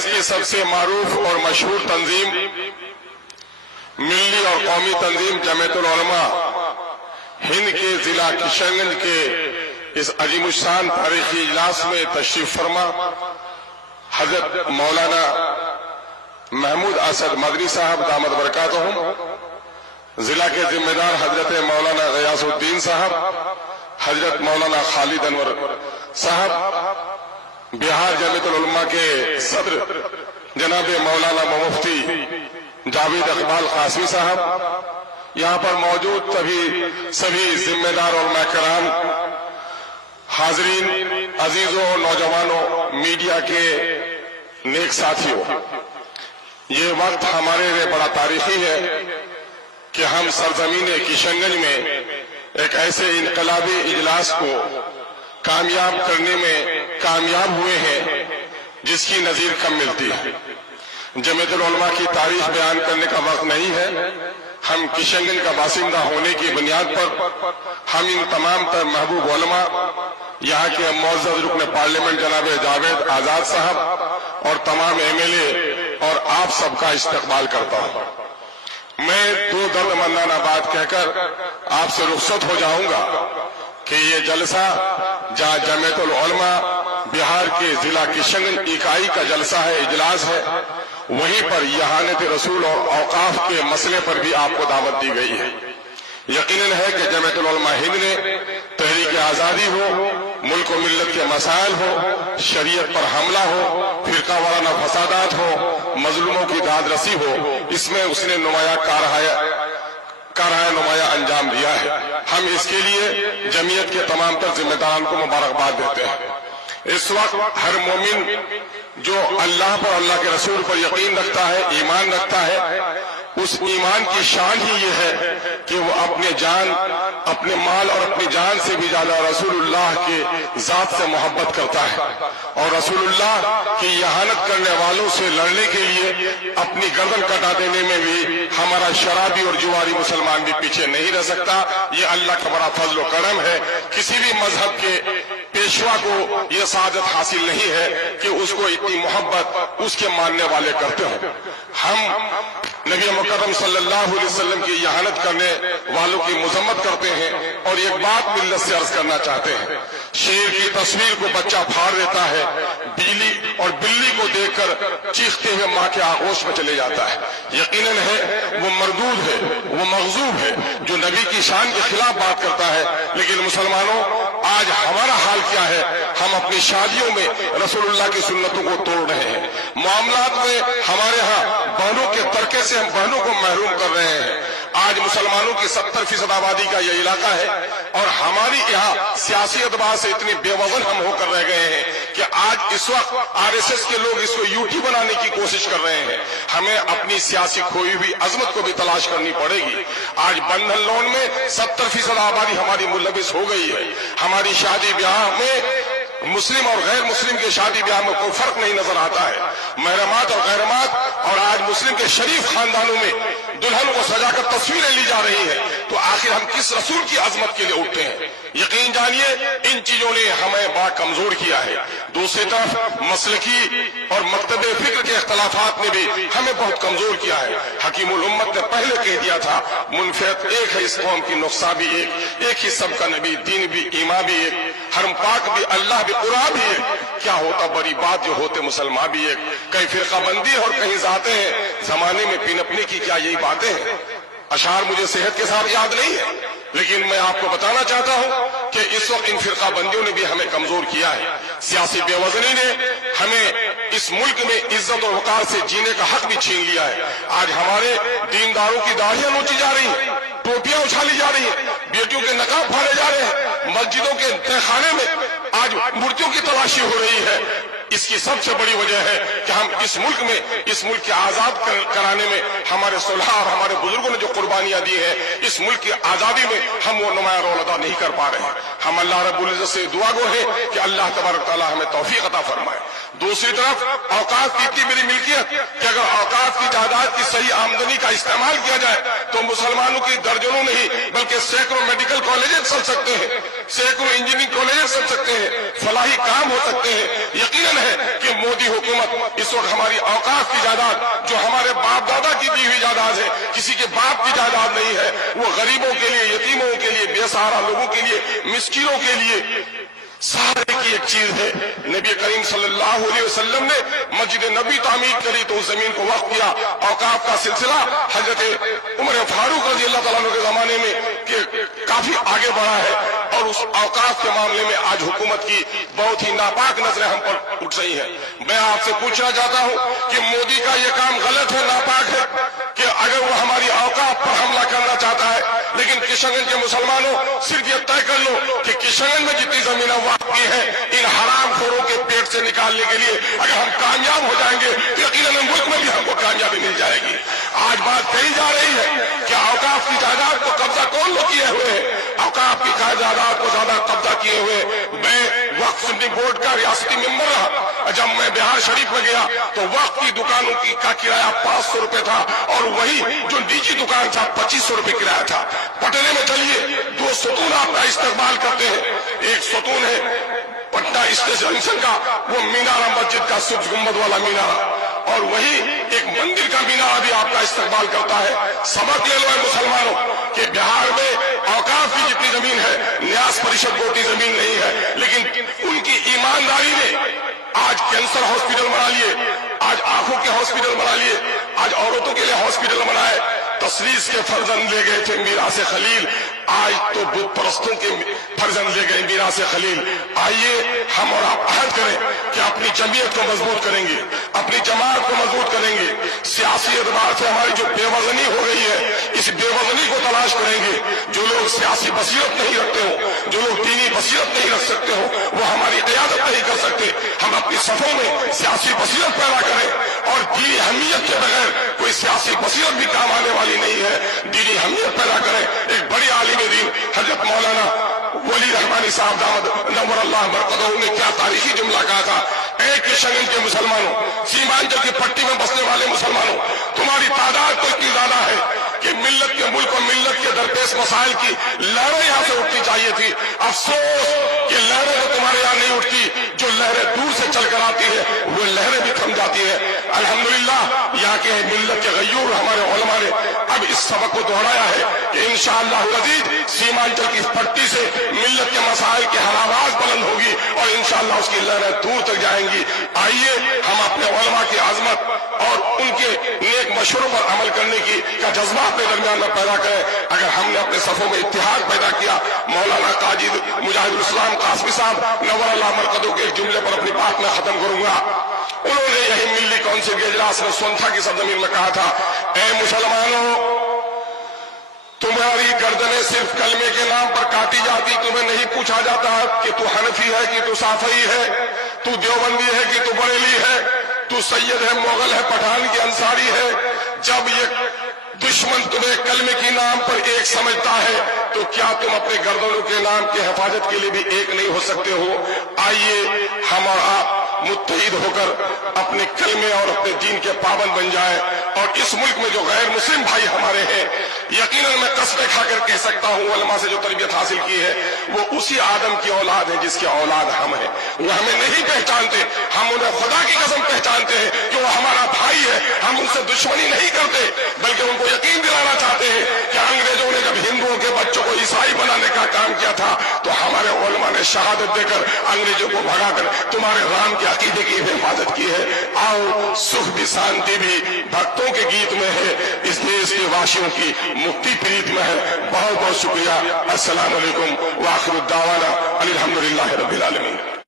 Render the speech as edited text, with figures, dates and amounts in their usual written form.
حدیث کی سب سے معروف اور مشہور تنظیم ملی اور قومی تنظیم جمعیت العلماء ہند کے ضلع کشن گنج کے اس عظیم الشان تاریخی اجلاس میں تشریف فرما حضرت مولانا محمود اسد مدنی صاحب دامت برکاتہم، ضلع کے ذمہ دار حضرت مولانا غیاث الدین صاحب، حضرت مولانا خالد انور صاحب، بہار جمعیت العلماء کے صدر جناب مولانا مفتی جاوید اقبال قاسمی صاحب، یہاں پر موجود سبھی ذمہ دار علماء کرام، حاضرین عزیزوں، نوجوانوں، میڈیا کے نیک ساتھیوں، یہ وقت ہمارے لیے بڑا تاریخی ہے کہ ہم سرزمین کشن گنج میں ایک ایسے انقلابی اجلاس کو کامیاب کرنے میں کامیاب ہوئے ہیں جس کی نظیر کم ملتی ہے۔ جمعیت العلماء کی تاریخ بیان کرنے کا وقت نہیں ہے، ہم کشن گنج کا باشندہ ہونے کی بنیاد پر ہم ان تمام تر محبوب علماء، یہاں کے معزز رکن پارلیمنٹ جناب جاوید آزاد صاحب اور تمام MLA اور آپ سب کا استقبال کرتا ہوں۔ میں دو درد مندانہ بات کہہ کر آپ سے رخصت ہو جاؤں گا کہ یہ جلسہ جہاں جمعیت العلماء بہار کے ضلع کشن گنج اکائی کا جلسہ ہے، اجلاس ہے، وہیں پر احانت رسول اور اوقاف کے مسئلے پر بھی آپ کو دعوت دی گئی ہے۔ یقیناً ہے کہ جمعیت العلماء ہند نے تحریک آزادی ہو، ملک و ملت کے مسائل ہو، شریعت پر حملہ ہو، فرقہ وارانہ فسادات ہو، مظلوموں کی داد رسی ہو، اس میں اس نے نمایاں نمایاں انجام دیا ہے۔ ہم اس کے لیے جمعیت کے تمام تر ذمہ داران کو مبارکباد دیتے ہیں۔ اس وقت ہر مومن جو اللہ پر، اللہ کے رسول پر یقین رکھتا ہے، ایمان رکھتا ہے، اس ایمان کی شان ہی یہ ہے کہ وہ اپنے جان، اپنے مال اور اپنی جان سے بھی زیادہ رسول اللہ کے ذات سے محبت کرتا ہے، اور رسول اللہ کی احانت کرنے والوں سے لڑنے کے لیے اپنی گردن کٹا دینے میں بھی ہمارا شرابی اور جواری مسلمان بھی پیچھے نہیں رہ سکتا۔ یہ اللہ کا بڑا فضل و کرم ہے۔ کسی بھی مذہب کے پیشوا کو یہ سعادت حاصل نہیں ہے کہ اس کو اتنی محبت اس کے ماننے والے کرتے ہوں۔ ہم نبی مکرم صلی اللہ علیہ وسلم کی احانت کرنے والوں کی مذمت کرتے ہیں، اور ایک بات ملت سے عرض کرنا چاہتے ہیں، شیر کی تصویر کو بچہ پھاڑ دیتا ہے، بلی کو دیکھ کر چیختے ہوئے ماں کے آغوش میں چلے جاتا ہے۔ یقیناً ہے وہ مردود ہے، وہ مغضوب ہے جو نبی کی شان کے خلاف بات کرتا ہے۔ لیکن مسلمانوں، آج ہمارا حال کیا ہے؟ ہم اپنی شادیوں میں رسول اللہ کی سنتوں کو توڑ رہے ہیں، معاملات میں ہمارے ہاں بہنوں کے ترکے سے ہم بہنوں کو محروم کر رہے ہیں۔ آج مسلمانوں کی 70% آبادی کا یہ علاقہ ہے، اور ہماری یہاں سیاسی اعتبار سے اتنے بے وزن ہم ہو کر رہ گئے ہیں کہ آج اس وقت RSS کے لوگ اس کو UT بنانے کی کوشش کر رہے ہیں۔ ہمیں اپنی سیاسی کھوئی ہوئی عظمت کو بھی تلاش کرنی پڑے گی۔ آج بندھن لون میں 70% آبادی ہماری ملوث ہو گئی ہے۔ ہماری شادی بیاہ میں مسلم اور غیر مسلم کے شادی بیاہ میں کوئی فرق نہیں نظر آتا ہے۔ محرمات اور غیرمات، اور آج مسلم کے شریف خاندانوں میں دلہن کو سجا کر تصویریں لی جا رہی ہیں۔ تو آخر ہم کس رسول کی عظمت کے لیے اٹھتے ہیں؟ یقین جانیے ان چیزوں نے ہمیں بڑا کمزور کیا ہے۔ دوسری طرف مسلکی اور مکتب فکر کے اختلافات نے بھی ہمیں بہت کمزور کیا ہے۔ حکیم الامت نے پہلے کہہ دیا تھا، منفرد ایک ہے اس قوم کی، نقصہ بھی ایک ہی سب کا نبی، دین بھی، ایمان بھی ایک، حرم پاک بھی، اللہ بھی، قرآن بھی ایک۔ کیا ہوتا بڑی بات جو ہوتے مسلمان بھی ایک؟ کہیں فرقہ بندی اور کہیں ذاتیں ہیں، زمانے میں پنپنے کی کیا یہی باتیں ہیں؟ اشعار مجھے صحت کے ساتھ یاد نہیں ہے، لیکن میں آپ کو بتانا چاہتا ہوں کہ اس وقت ان فرقہ بندیوں نے بھی ہمیں کمزور کیا ہے۔ سیاسی بے وزنی نے ہمیں اس ملک میں عزت اور وقار سے جینے کا حق بھی چھین لیا ہے۔ آج ہمارے دینداروں کی داڑھیاں نوچی جا رہی ہیں، ٹوپیاں اچھالی جا رہی ہیں، بیٹیوں کے نقاب پھاڑے جا رہے ہیں، مسجدوں کے تہخانے میں آج مورتیوں کی تلاشی ہو رہی ہے۔ اس کی سب سے بڑی وجہ ہے کہ ہم اس ملک کے آزاد کرانے میں ہمارے صلحاء اور ہمارے بزرگوں نے جو قربانیاں دی ہیں، اس ملک کی آزادی میں ہم وہ نمایاں رول ادا نہیں کر پا رہے ہیں۔ ہم اللہ رب العزت سے دعا گو ہیں کہ اللہ تبارک تعالیٰ ہمیں توفیق عطا فرمائے۔ دوسری طرف اوقاف کی اتنی بڑی ملکیت کہ اگر اوقاف کی جائیداد کی صحیح آمدنی کا استعمال کیا جائے تو مسلمانوں کی درجنوں نہیں بلکہ سینکڑوں میڈیکل کالجز چل سکتے ہیں، سینکڑوں انجینئرنگ کالجز چل سکتے ہیں، فلاحی کام ہو سکتے ہیں۔ یقیناً है कि मोदी हुकूमत इस वक्त हमारी औकाफ की जायदाद, जो हमारे बाप दादा की दी हुई जायदाद है, किसी के बाप की जायदाद नहीं है, वो गरीबों के लिए, यतीमों के लिए, बेसहारा लोगों के लिए, मिस्किनों के लिए सहारे की एक चीज है। नबी करीम सल्लल्लाहु अलैहि वसल्लम ने मस्जिद नबी तामीर करी तो उस जमीन को वक्फ किया। औकाफ का सिलसिला हजरत उमर फारूक रजी अल्लाह तआला अन्हु के जमाने में के काफी आगे बढ़ा है, और उस औकाफ के मामले में आज हुकूमत की बहुत ही नापाक नजरें हम पर उठ रही है। मैं आपसे पूछना चाहता हूं कि मोदी का ये काम गलत है, नापाक है, कि अगर वो हमारी औकाफ पर हमला करना चाहता है, लेकिन किशनगंज के मुसलमानों सिर्फ ये तय कर लो कि किशनगंज में जितनी जमीनें वक्फ की है, इन हरामखोरों के पेट से निकालने के लिए अगर हम कामयाब हो जाएंगे तो यकीनन मुल्क में भी हमको कामयाबी मिल जाएगी। आज बात कही जा रही है कि औकाफ की जायदाद को कब्जा कौन लोग किए हुए हैं, औकाफ की जायदाद को ज्यादा कब्जा किए हुए। मैं वक्फ सुन्नी बोर्ड का रियासती मेंबर रहा, जब मैं बिहार शरीफ में गया तो वक्फ की दुकानों का किराया 500 रुपए था, और वही जो निजी दुकान था 2500 रुपए किराया था। पटने में चलिए, 2 सतून आपका इस्तेमाल करते हैं। एक सतून है पटना स्टेशन का, वो मीनारा मस्जिद का सूरज गुंबद वाला मीनारा, और वही एक मंदिर का मीनारा भी आपका इस्तेमाल करता है। सबक ले लो मुसलमानों कि बिहार में औकाफ की जितनी जमीन है, न्यास परिषद को उतनी जमीन नहीं है, लेकिन उनकी ईमानदारी ने आज कैंसर हॉस्पिटल बना लिए, आज आंखों के हॉस्पिटल बना लिए, आज औरतों के लिए हॉस्पिटल बनाए। तसलीस के फर्जंद ले गए थे मीरास खलील, आज तो बुत परस्तों के फर्जंद ले गए मीरास खलील। आइए हम और आप अहद करें कि अपनी जमीयत को मजबूत करेंगे, अपनी जमात को मजबूत करेंगे। सियासी एतबार से हमारी जो बेवजनी हो गई है, इस बेवजनी को तलाश करेंगे। जो लोग सियासी बसीरत नहीं रखते हो, जो लोग दीनी बसीरत नहीं रख सकते हो, वो हमारी क़यादत नहीं कर सकते। हम अपनी सफों में सियासी बसीरत पैदा करें, और दीनी अहमियत के बगैर कोई सियासी बसीरत भी काम आने वाली नहीं है। दीनी अहमियत पैदा करें। एक बड़ी आलिम दीन हजरत मौलाना वली रहमानी साहब दामद नव्वर अल्लाह बरकतहू ने क्या तारीखी जुमला कहा था, ऐ किशनगंज के मुसलमानों, सीमांचल की पट्टी में बसने वाले मुसलमानों, तुम्हारी तादाद तो इतनी ज्यादा है कि मिल्लत के मुल्क और मिल्लत के दरपेश मसाइल की लहरें यहाँ से उठनी चाहिए थी। अफसोस कि लहरें तो तुम्हारे यहाँ नहीं उठती, जो लहरें दूर से चलकर आती है वो लहरें भी थम जाती है। अल्हम्दुलिल्लाह यहाँ के मिल्लत के गयूर हमारे उलमा ने अब इस सबक को दोहराया है कि इंशाअल्लाह अज़ीज़ सीमांचल की पट्टी से मिल्लत के मसाइल की हर आवाज बुलंद होगी, और इंशाअल्लाह उसकी लहरें दूर तक जाएंगी। आइए हम अपने उलमा की आजमत और उनके नेक मशवरों पर अमल करने का जज्बा अपने दरमियान में पैदा करें। अगर हमने अपने सफों में इत्तिहाद पैदा किया, मौलाना काजी मुजाहिदुल इस्लाम कासमी साहब नव्वर अल्लाह मरकदहू के एक जुमले पर अपनी बात में खत्म करूंगा। उन्होंने यही मिल्ली काउंसिल के इजलास में सोनथा की सरजमीन में कहा था, ऐ मुसलमानों, तुम्हारी गर्दनें सिर्फ कलमे के नाम पर काटी जाती, तुम्हें नहीं पूछा जाता कि तू हनफी है कि तू साफई है, तू देवबंदी है कि तू बरेली है, तू सैयद है, मोगल है, पठान की अंसारी है। जब ये दुश्मन तुम्हें कलमे के नाम पर एक समझता है, तो क्या तुम अपने गर्दनों के नाम की हिफाजत के लिए भी एक नहीं हो सकते हो? आइए हम और आप मुत्तहिद होकर अपने कलमे और अपने दीन के पाबंद बन जाए। और इस मुल्क में जो गैर मुस्लिम भाई हमारे हैं, यकीनन मैं कसमें खाकर कह सकता हूँ, उलमा से जो तरबियत हासिल की है वो उसी आदम की औलाद है जिसकी औलाद हम है। वो हमें नहीं पहचानते, हम उन्हें खुदा की कसम पहचानते हैं कि वो हमारा भाई है। हम उनसे दुश्मनी नहीं करते, बल्कि उनको यकीन दिलाना चाहते हैं कि अंग्रेजों ने जब हिंदुओं के बच्चों को ईसाई बनाने का काम किया था, तो हमारे उलमा ने शहादत देकर अंग्रेजों को भगाकर तुम्हारे राम के अकीदे की हिफाजत की है। आओ, सुख भी शांति भी भक्तों के गीत में है, इस देश के वासियों की मुक्ति प्रीत में है। बहुत बहुत शुक्रिया। अस्सलाम वालेकुम व आखिर दावाना अनिल हम्दुलिल्लाहि रब्बिल आलमीन।